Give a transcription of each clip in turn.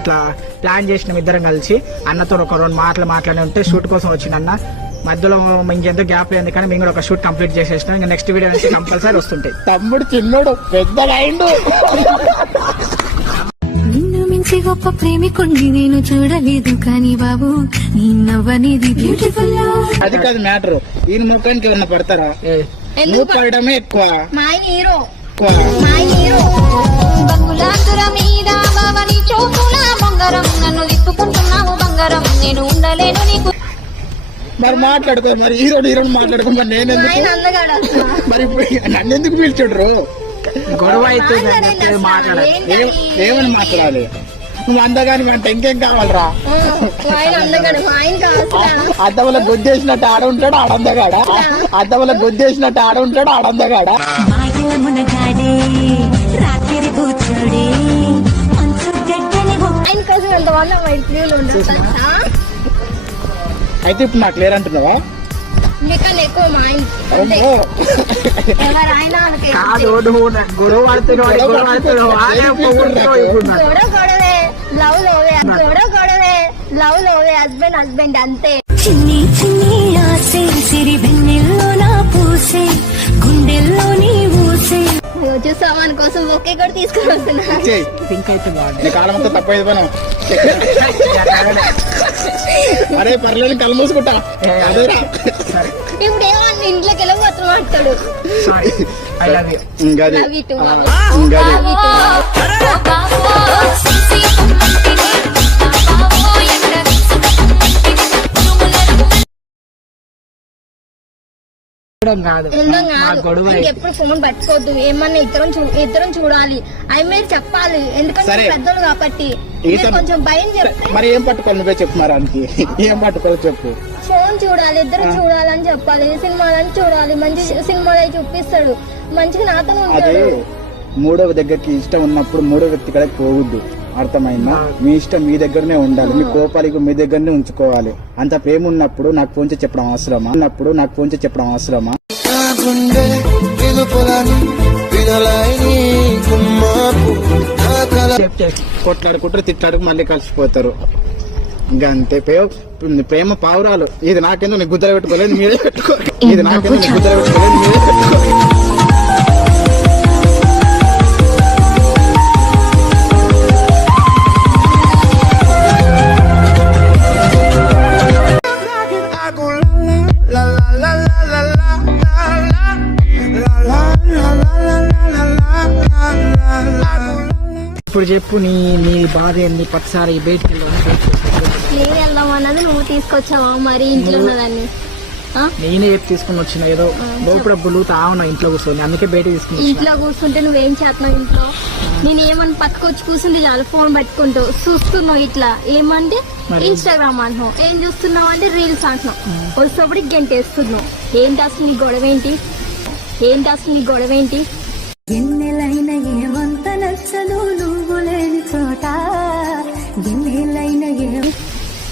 ఇట్లా ప్లాన్ చేసినాం ఇద్దరం కలిసి. అన్నతో ఒక రెండు మాటలు మాట్లాడి ఉంటే షూట్ కోసం వచ్చింది అన్న మధ్యలో ఇంకెంతో గ్యాప్ లేదు కానీ మేము కూడా ఒక షూట్ కంప్లీట్ చేసేసినాం. ఇంకా నెక్స్ట్ వీడియో నుంచి కంపల్సరీ వస్తుంటాయి. తమ్ముడు చిన్నోడు అయిండు నిన్ను మించి గొప్ప ప్రేమికుణ్ణి నేను చూడలేదు కానీ బాబు నీ నవ్వనేది బ్యూటిఫుల్ అది కాదు మ్యాటర్. ఈయన ముఖానికి ఏమన్నా పడతారా? నువ్వు పడడమే ఎక్కువ. మా హీరో మా హీరో మీద బావని చోపుల బంగారం నన్ను తిప్పుకుంటున్నావు బంగారం. నేను ఉండలేను నీకు. మరి మాట్లాడుకో మరి హీరో హీరో మాట్లాడుకో మరి నేను మరి నన్ను ఎందుకు పిలిచాడు గొడవ అయితే మాట్లాడాలి ఏం ఏమని మాట్లాడాలి? నువ్వు అందగాని అంటే ఇంకేం కావాలరా? అద్దవల గొద్దేసినట్టు ఆడ ఉంటాడు ఆడందగాడ అద్దవల గొద్దేసినట్టు ఆడ ఉంటాడు ఆడందగాడ అయితే ఇప్పుడు నాకు క్లియర్ అంటున్నావా? హస్బెండ్ అంతే. చిన్ని చిన్ని సిరి నా పూసే. నువ్వు చూసావా మన కోసం ఒకే కూడా తీసుకొని వస్తున్నా. పింక్ కాలం అంతా తప్పైదు మనం అరే పర్లేదు కళ్ళు మూసుకుంటా. ఇప్పుడు ఏమో ఇంట్లోకి వెళ్ళి మాత్రం మాట్లాడు సారీ వెళ్ళడం కాదు. వెళ్ళడం ఎప్పుడు ఫోన్ పట్టుకోవద్దు. ఏమన్నా ఇద్దరం ఇద్దరం చూడాలి. అవి మీరు చెప్పాలి. ఎందుకంటే. పెద్దలు కాబట్టి. కొంచెం భయం చెప్తే మరి ఏం పట్టుకోవాలి? నువ్వే చెప్పు మరి ఏం పట్టుకోవాలి చెప్పు. ఫోన్ చూడాలి ఇద్దరు. చూడాలని చెప్పాలి. సినిమాలని చూడాలి. మంచి సినిమాలు చూపిస్తాడు. మంచిగా నాతో ఉంటాడు. మూడవ దగ్గరికి ఇష్టం ఉన్నప్పుడు మూడో వ్యక్తి కడకి పోవద్దు. అర్థమైందా? మీ ఇష్టం మీ దగ్గరనే ఉండాలి. మీ కోపాలికి మీ దగ్గరనే ఉంచుకోవాలి. అంత ప్రేమ ఉన్నప్పుడు నాకు ఫోన్ చేసి చెప్పడం అవసరమా? ఉన్నప్పుడు నాకు ఫోన్ చేసి చెప్పడం అవసరమా? కొట్లాడుకుంటారు తిట్లాడుకు మళ్ళీ కలిసిపోతారు. ఇంకా అంతే. ప్రేమ ప్రేమ పావురాలు. ఇది నాకెందుకు? నీకు గుద్దలు పెట్టుకోలేదు మీరే పెట్టుకో ఇది నాకెందుకు? నీకు గుద్దలు పెట్టుకోలేదు మీరే పెట్టుకో ఇప్పుడు చెప్పు నీ నీ బాధ ఏంది? పక్కసారి బయటికి నేను వెళ్దాం అన్నది నువ్వు తీసుకొచ్చావా? మరి ఇంట్లో ఉన్నదాన్ని? నేనే చెప్పి తీసుకుని వచ్చిన. ఏదో లోపల బుల్లుతా ఉన్నా ఇంట్లో కూర్చొని. అందుకే బయట తీసుకుని. ఇంట్లో కూర్చుంటే నువ్వేం చేస్తున్నావు ఇంట్లో? నేను ఏమని పట్టుకొచ్చి కూర్చుంది చాలు ఫోన్ పట్టుకుంటూ చూస్తున్నావు ఇట్లా. ఏమంటే? ఇన్స్టాగ్రామ్ అంటున్నావు. ఏం చూస్తున్నావు అంటే రీల్స్ అంటున్నావు. వచ్చేటప్పుడు గంటేస్తున్నావు. ఏంటి అసలు నీ గొడవ ఏంటి ఏంటి అసలు నీ గొడవ ఏంటి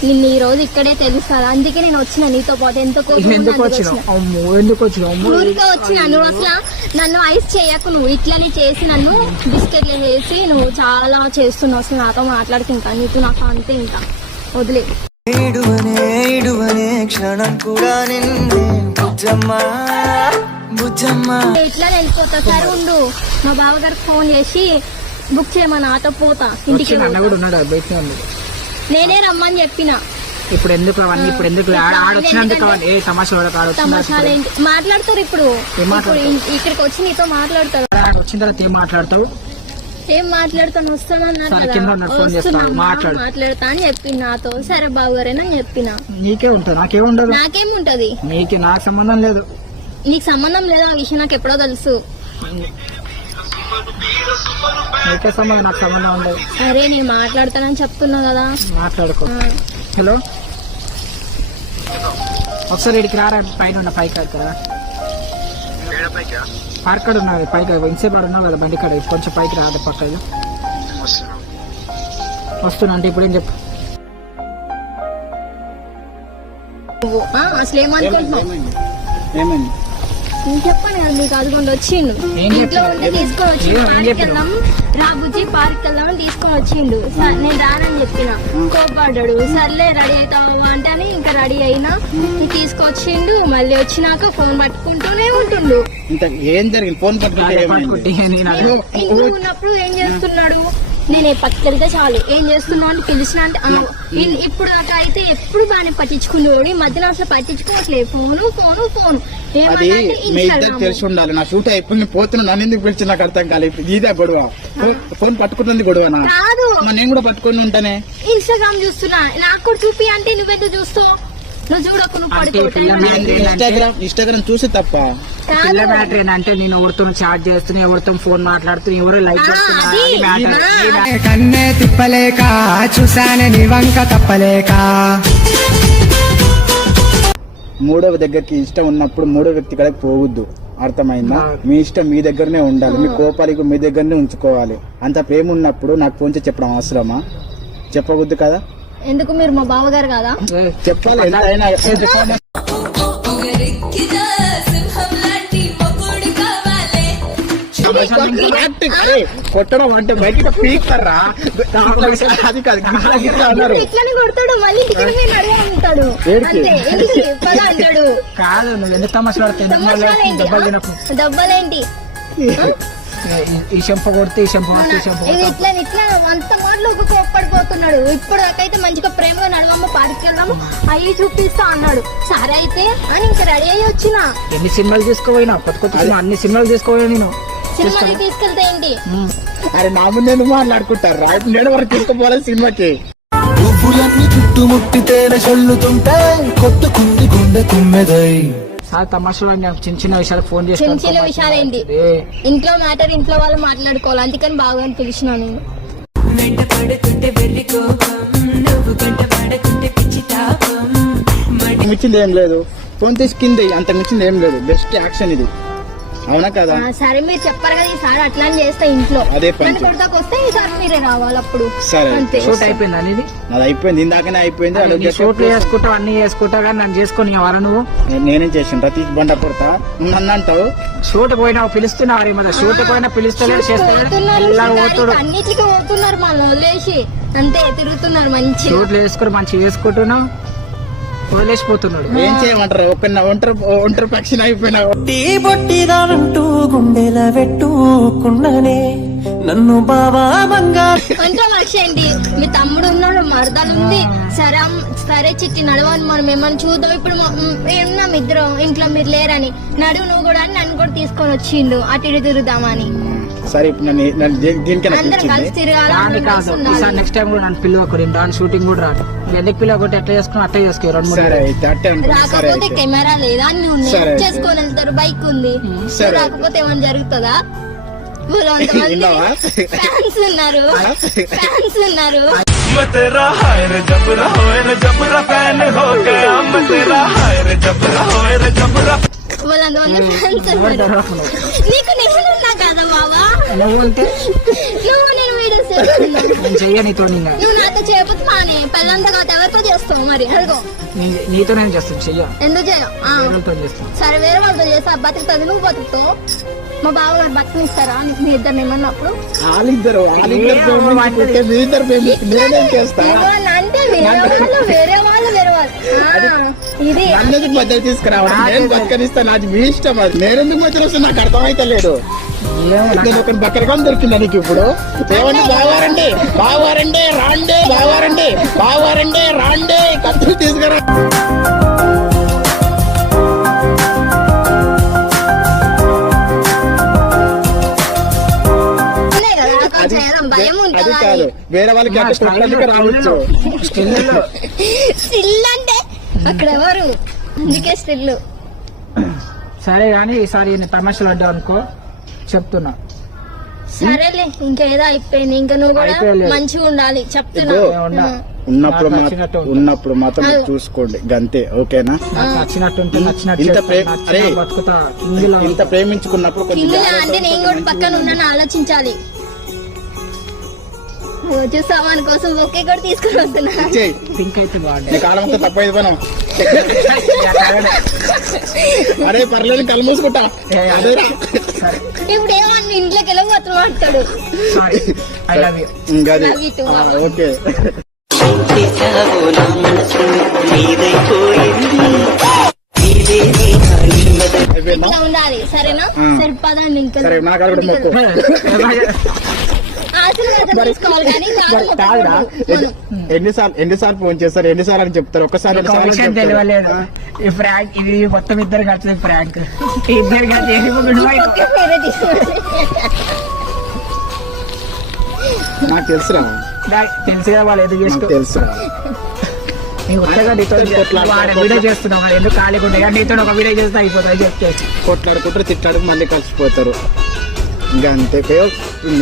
నిన్ను ఈ రోజు ఇక్కడే తెలుస్తుంది అందుకే నేను వచ్చిన నీతో పాటు. ఎంతో కోపం ఎందుకు వచ్చినావు? అమ్మో ఎందుకు వచ్చినావు? అమ్మో ఊరికే వచ్చిన? నువ్వు అసలు నన్ను ఐస్ చేయకు. నువ్వు ఇట్లనే చేసి నన్ను బిస్కెట్లు చేసి నువ్వు చాలా చేస్తున్నావు. అసలు నాతో మాట్లాడుతూ ఇంకా నీకు నాకు అంతే ఇంకా. వదిలే. ఇడువనే ఇడువనే క్షణం కూడా నిన్నే. బుజ్జమ్మా బుజ్జమ్మా. ఎట్లా వెళ్ళిపోతా సరే ఉండు. మా బావగారికి ఫోన్ చేసి బుక్ చేయమని ఆటో పోతా. ఇంటికి. కూడా ఉన్నాడు? బయట నేనే రమ్మని చెప్పిన. ఇప్పుడు ఎందుకు అవన్నీ ఇప్పుడు ఎందుకు? ఆడ ఆడ వచ్చినందుకు అవన్నీ ఏ కాదు తమాషాలు ఏంటి? మాట్లాడతారు ఇప్పుడు. ఏం ఇప్పుడు మాట్లాడతారు? ఇ- ఇక్కడికి వచ్చి నీతో మాట్లాడతారు. వచ్చిన తర్వాత ఏం మాట్లాడతావు? ఏం మాట్లాడతాను? వస్తామన్నారు సరే, కదా. చేస్తాను, మాట్లాడు. మాట్లాడతా అని చెప్పిన నాతో. సరే బావగారేనా చెప్పిన. నీకే ఉంటుంది? నాకే ఉండదు. నాకేముంటది నీకు నాకు సంబంధం లేదు. నీకు సంబంధం లేదు ఆ విషయం నాకు ఎప్పుడో తెలుసు. నీకే సంబంధం నాకు సంబంధం ఉండదు. సరే నేను మాట్లాడతానని చెప్తున్నా కదా. మాట్లాడుకో. హలో? ఒకసారి ఇక్కడికి రారా పైన ఉన్న పైకి కదా పార్క్ కాడ ఉన్నది పైకి ఇన్సేపు ఉన్నావు కదా బండి కాడ కొంచెం పైకి రాదు పక్కది వస్తున్నా అంటే ఇప్పుడు ఏం చెప్పు అసలు ఏమనుకుంటున్నావు? ఏమైంది? చెప్పాను కదా నీకు అదిగొండి వచ్చిండు. ఇంట్లో? ఉంటే తీసుకొని వచ్చి ఏం- ఏం పార్క్? వెళ్దాం. రా బుజ్జి పార్క్ వెళ్దాం తీసుకొని వచ్చిండు. నేను రానని చెప్పిన. కోపడ్డాడు సర్లే రెడీ అవుతావా? అంటే అని ఇంకా రెడీ అయినా తీసుకొచ్చిండు. మళ్ళీ వచ్చినాక ఫోన్ పట్టుకుంటూనే ఉంటుండు. ఏం జరిగింది? ఫోన్ పట్టుకుంటే ఉన్నప్పుడు ఏం చేస్తున్నాడు? నేను పట్టుకెళ్తే చాలు. ఏం చేస్తున్నావు అని పిలిచిన అంటే ఇప్పుడు దాకా అయితే ఎప్పుడు బాగానే పట్టించుకునేవాడు ఈ మధ్యన అసలు పట్టించుకోవట్లేదు. Phone phone phone. అది మీ ఇద్దరు తెలిసి ఉండాలి. నా షూట్ అయిపోయింది. పోతున్నా. నన్ను ఎందుకు పిలిచి నాకు అర్థం కాలేదు. ఇదే గొడవ. ఫోన్- పట్టుకుంటుంది గొడవ కాదు. నేను కూడా పట్టుకొని ఉంటానే. ఇన్స్టాగ్రామ్ చూస్తున్నా. నాకు కూడా చూపి అంటే నువ్వైతే చూస్తావు. నువ్వు చూడకు నువ్వు. ఇన్స్టాగ్రామ్ ఇన్స్టాగ్రామ్ చూసి తప్ప. పిల్ల బ్యాటరీ అంటే నేను ఎవరితో చాట్ చేస్తున్నా ఎవరితో ఫోన్ మాట్లాడుతున్నా ఎవరో లైక్. కన్నే తిప్పలేక చూసానే నీ వంక తప్పలేక. మూడవ దగ్గరికి ఇష్టం ఉన్నప్పుడు మూడో వ్యక్తి కడకి పోవద్దు. అర్థమైందా? మీ ఇష్టం మీ దగ్గరనే ఉండాలి. మీ కోపాలికి మీ దగ్గరనే ఉంచుకోవాలి. అంత ప్రేమ ఉన్నప్పుడు నాకు ఫోన్ చేసి చెప్పడం అవసరమా? చెప్పవద్దు కదా? ఎందుకు మీరు మా బావగారు కదా? చెప్పాలి కొట్టడం అంటే బయట పీక్తారా? అది కాదు అన్నారు. కాదు నువ్వు తమాషలాడుతావు దెబ్బలేంటి ఈ- చెంప కొడితే ఈ చెంప కొడితే ఈ చెంప ఇట్లా ఇట్లా అంత మాటలు కోప్పడిపోతున్నాడు ఇప్పుడు దాకైతే మంచిగా ప్రేమగా నడవమ్మ పార్క్ వెళ్దాము అయ్యి చూపిస్తా అన్నాడు. సరే అయితే అని ఇంకా రెడీ అయ్యి వచ్చిన. ఎన్ని సినిమాలు తీసుకోపోయినా కొత్త కొత్త సినిమా అన్ని సినిమాలు తీసుకోపోయినా నేను? సినిమాకి తీసుకెళ్తే ఏంటి. అరే నా ముందు మాట్లాడుకుంటారా? నేను వరకు తీసుకుపోవాలి సినిమాకి. పువ్వులన్నీ చుట్టుముట్టితేనే చల్లుతుంటే కొట్టుకుంది గుండె కుమ్మెదై చాలా తమాషాలు చిన్న చిన్న విషయాలు ఫోన్ చేసి చిన్న చిన్న విషయాలు ఏంటి ఇంట్లో మ్యాటర్ ఇంట్లో వాళ్ళు మాట్లాడుకోవాలి. అందుకని బాగా అని పిలిచిన నేను. వెంట పడుతుంటే వెర్రి కోపం నువ్వు గంట పడకుంటే పిచ్చి తాపం. మడి మించింది ఏం లేదు. ఫోన్ తీసుకుంది అంత మించింది ఏం లేదు. బెస్ట్ యాక్షన్ ఇది. అవునా కదా? సరే మీరు చెప్పారు కదా ఈసారి అట్లానే చేస్తా ఇంట్లో. అదే పని వస్తే ఈసారి మీరే రావాలి అప్పుడు. సరే. అంతే. షూట్ అయిపోయింది అనేది అది అయిపోయింది ఇందాకనే అయిపోయింది అది షూట్లు చేసుకుంటావు అన్ని చేసుకుంటావు కానీ నన్ను చేసుకొని ఎవరు నువ్వు? నేనేం చేసిన రతీష్ బండ కొడతా. నన్ను అంటావు? షూట్ పోయినావు పిలుస్తున్నావు మరి షూట్ పోయినా చూడడానికి పోతుడు? అన్నిటికీ పోతున్నారు మనం వదిలేసి. అంతే తిరుగుతున్నారు మంచిగా. షూట్లు వేసుకొని మంచిగా చేసుకుంటున్నావు? వదిలేసిపోతున్నాడు. ఏం చేయమంటారు? ఒక ఒంటరి ఒంటరి పక్షిని అయిపోయినా టీ బొట్టిదానంటూ గుండెల పెట్టుకున్ననే నన్ను బావా బంగారు. అంటే ఏంటి? మీ తమ్ముడు ఉన్నాడు మరదలు ఉంది. సరే సరే చిట్టి నడవని మనం ఏమన్నా చూద్దాం. ఇప్పుడు ఉన్నాం ఇద్దరం. ఇంట్లో మీరు లేరని. నడువు నువ్వు కూడా అని నన్ను కూడా తీసుకొని వచ్చిండు. అటు ఇటు తిరుగుదామని. సరే ఇప్పుడు నన్ను నన్ను దీ- దీనికి నాకు అందరం కలిసి ఇచ్చింది తిరగాలి దాని అందరం కలిసి కాదు ఉండాలి. ఈసారి నెక్స్ట్ టైం కూడా నన్ను పిల్లవకు నేను దాని షూటింగ్ కూడా రాను నువ్వు ఎందుకు పిల్లవకొట్టి ఎట్లా చేసుకుని అట్లా చేసుకో రెండు మూడు సరే అయితే అట్టే అనుకో సరే రాకపోతే అయితే కెమెరా లేదా అన్ని సరే ఉన్నాయి అయితే. చేసుకొని వెళ్తారు బైక్ ఉంది సరే. రాకపోతే ఏమైనా జరుగుతుందా ఊళ్ళో అంతమంది విన్నావా? ఫ్యాన్స్ ఉన్నారు ఫ్యాన్స్ ఉన్నారు मैं तेरा हाय रे जबरा होए रे जबरा फैन हो गया मैं तेरा हाय रे जबरा होए रे जबरा వాళ్ళంతమంది ఫ్యాన్స్ ఎవరు ఉన్నారు జరగకుండా నీకు నేను ఉన్నా కదా బావా నువ్వు ఉంటే నువ్వు నేను నేను చెయ్య నీతో ఇంకా నువ్వు నాతో చేయకపోతే మానే పెళ్ళంతా కాదు ఎవరితో చేస్తావు మరి. అడుగు నీ- నీతో నేను చేస్తాను చెయ్య. ఎందుకు చేయ ఆ, ఎవరితో చేస్తాను. సరే వేరే వాళ్ళతో చేస్తా బతుకుతుంది నువ్వు బతుకుతావు. మా బావ గారు బతుకునిస్తారా? మీ ఇద్దరు ఏమన్నప్పుడు? వాళ్ళిద్దరు వాళ్ళిద్దరు ప్రేమించి పుట్టే మీ ఇద్దరు ప్రేమించి నేనేం చేస్తా? ఏమన్నా అంటే వేరే వాళ్ళు వేరే వాళ్ళు వేరే వాళ్ళు. ఆ, ఇది. నన్నెందుకు మధ్య తీసుకురావడం? నేను బతకనిస్తాను అది మీ ఇష్టం అది. నేనెందుకు మధ్యలో వస్తే నాకు అర్థమైతే లేదు నేను ఒక బకరకం దొరికిందా నీకు ఇప్పుడు. ఏమండి బావారండి బావారండి రాండి బావారండి బావారండి రాండి కత్తులు తీసుకురా. అది కాదు. వేరే వాళ్ళకి రావచ్చు. స్టిల్ అంటే అక్కడ ఎవరు? అందుకే స్టిల్. సరే కానీ ఈసారి తమాషలు అడ్డా అనుకో చెప్తున్నా. సరేలే ఇంకేదో అయిపోయింది. ఇంకా నువ్వు కూడా అయిపోయలేదు. మంచిగా ఉండాలి. చెప్తున్నా. ఇదిగో, ఉన్నా. ఉం. ఉన్నప్పుడు నాకు మా- నచ్చినట్టు ఉంటుంది. ఉన్నప్పుడు మాత్రం చూసుకోండి. గంతే ఓకేనా? నాకు నచ్చినట్టు ఉంటే నచ్చినట్టు ఇంత చేస్తా, ప్రేమ నచ్చినట్టు అరే బతుకుతా. ఇందులో ఇంత ప్రేమించుకున్నప్పుడు కొంచెం అంటే నేను కూడా పక్కన ఉన్నాను ఆలోచించాలి. ఓ, చూసావా? మన కోసం ఒకే కూడా తీసుకొని వస్తున్నా. చెయ్యి. పింక్ అయితే బాగుండే. నీ కాలం అంతా తప్పైదు మనం అరే పర్లేదు కళ్ళు మూసుకుంటా. అదే ఇప్పుడు ఏమో ఇంట్లోకి వెళ్ళి మొత్తం అంటాడు. సారీ ఐ లవ్ యూ ఇంకా. ఓకే ఉండాలి సరేనా? సరే పదండి ఇంకా. సరే నా కాడ కూడా మొక్కు ఆశీర్వాదం తీసుకోవాలి కానీ కాదు మరి కాదురా. ఎన్ని- ఎన్నిసార్లు ఎన్నిసార్లు ఫోన్ చేస్తారు? ఎన్నిసార్లు అని చెప్తారు? ఒక్కసారి? తెలియలేదు ఈ ఫ్రాంక్ ఇది మొత్తం ఇద్దరు కలిసి ఫ్రాంక్ ఇద్దరు నాకు తెలుసురా డా- తెలుసు కదా వాళ్ళు ఎందుకు నాకు చేసుకో తెలుసురా నీకు కొత్తగా నీతో వాడు వీడియో చేస్తున్నాం వాడు ఎందుకు ఖాళీగా ఉండే? నీతో ఒక వీడియో చేస్తే అయిపోతుంది చెప్తే. కొట్లాడుకుంటారు తిట్లాడు మళ్ళీ కలిసిపోతారు. ఇంకా అంతే. ప్రేమ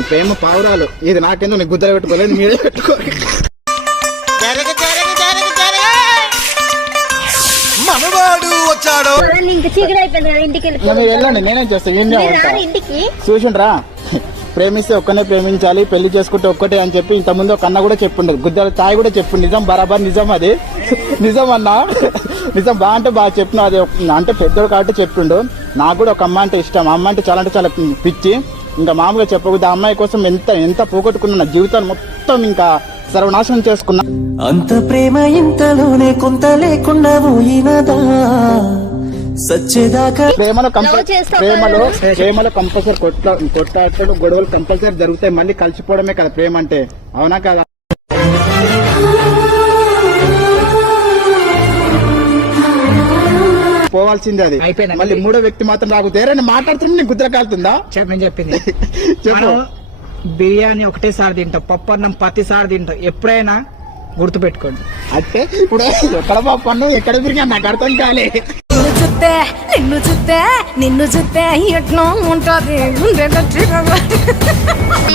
ప్రేమ పావురాలు. ఇది నాకెందుకు? నీకు గుద్దలు పెట్టుకోలేదు మీరే పెట్టుకో మనవాడు వచ్చాడు? పదండి, ఇంకా చీకటి అయిపోయింది కదా ఇంటికి ఇక మీరు వెళ్ళండి నేనేం చేస్తాను ఏం మీరు ఉంటా రారు ఇంటికి? చూసిండ్రా? ప్రేమిస్తే ఒక్కనే ప్రేమించాలి పెళ్ళి చేసుకుంటే ఒక్కటే అని చెప్పి ఇంత ముందు ఒక అన్న కూడా చెప్పిండు గుద్దల తాయి కూడా చెప్పు నిజం బరాబర్ నిజం అది. నిజం అన్నా? నిజం బా అంటే బాగా చెప్పిన అది ఒక- అంటే పెద్దోడు కాబట్టి చెప్పిండు. నాకు కూడా ఒక అమ్మ అంటే ఇష్టం. అమ్మ అంటే చాలా అంటే చాలా పిచ్చి. ఇంకా మామూలుగా చెప్పకూడదు. ఆ అమ్మాయి కోసం ఎంత ఎంత పోగొట్టుకున్నా నా జీవితాన్ని మొత్తం ఇంకా సర్వనాశనం చేసుకున్నా. అంత ప్రేమ ఇంతలోనే కొంత లేకుండా పోయినదా? సచ్చేదాకా ప్రేమలో ప్రేమలో ప్రేమలో కంపల్సరీ కొట్ల కొట్లాటలు గొడవలు కంపల్సరీ జరుగుతాయి. మళ్ళీ కలిసిపోవడమే కదా ప్రేమ అంటే. అవునా కదా? పోవాల్సిందే అది? మళ్ళీ మూడో వ్యక్తి మాత్రం రాకు దేరని మాట్లాడుతుంటే నీకు గుద్ర కాలుతుందా? చెప్పని చెప్పింది. చెప్పు. బిర్యానీ ఒకటేసారి తింటాం పప్పు అన్నం ప్రతిసారి తింటాం. ఎప్పుడైనా గుర్తు పెట్టుకోండి అంటే ఇప్పుడు ఎక్కడ పన్ను ఎక్కడ బిరిగా నాకు అర్థం కాలే. నిన్ను చూస్తే నిన్ను చూస్తే నిన్ను చూస్తే ఎట్నో ఉంటుంది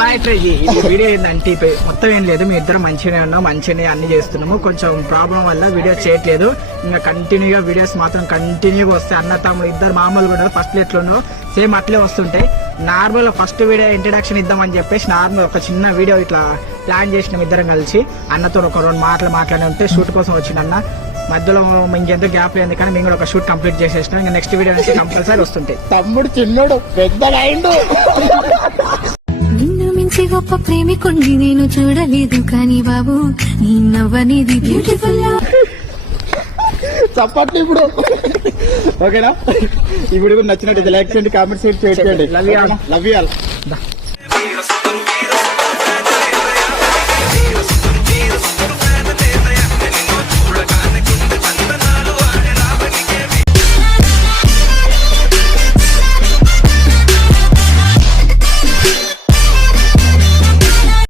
బాయ్ ఇది వీడియో ఏంటంటే మొత్తం ఏం లేదు మీ ఇద్దరు మంచిగానే ఉన్నాం మంచిగానే అన్ని చేస్తున్నాము. కొంచెం ప్రాబ్లం వల్ల వీడియోస్ చేయట్లేదు. ఇంకా కంటిన్యూగా వీడియోస్ మాత్రం కంటిన్యూగా వస్తాయి. అన్న తమ్ముడు ఇద్దరు మామూలుగా కూడా ఫస్ట్ ఎట్లున్నో సేమ్ అట్లే వస్తుంటాయి నార్మల్ ఫస్ట్ వీడియో ఇంట్రడక్షన్ ఇద్దామని చెప్పేసి నార్మల్ ఒక చిన్న వీడియో ఇట్లా ప్లాన్ చేసినాం ఇద్దరం కలిసి. అన్నతో ఒక రెండు మాటలు మాట్లాడి ఉంటే షూట్ కోసం వచ్చిందన్న మధ్యలో ఇంకెంత గ్యాప్ లేదు కానీ మేము కూడా ఒక షూట్ కంప్లీట్ చేసేసినాం. ఇంకా నెక్స్ట్ వీడియో నుంచి కంపల్సరీ వస్తుంటాయి. తమ్ముడు చిన్నోడు అయిండు నిన్ను మించి గొప్ప ప్రేమికుణ్ణి నేను చూడలేదు కానీ బాబు నీ నవ్వనేది బ్యూటిఫుల్ చప్పట్లు ఇప్పుడు. ఓకేనా? ఈ వీడియో నచ్చినట్టు లైక్ చేయండి కామెంట్ చేయండి you all. Love you all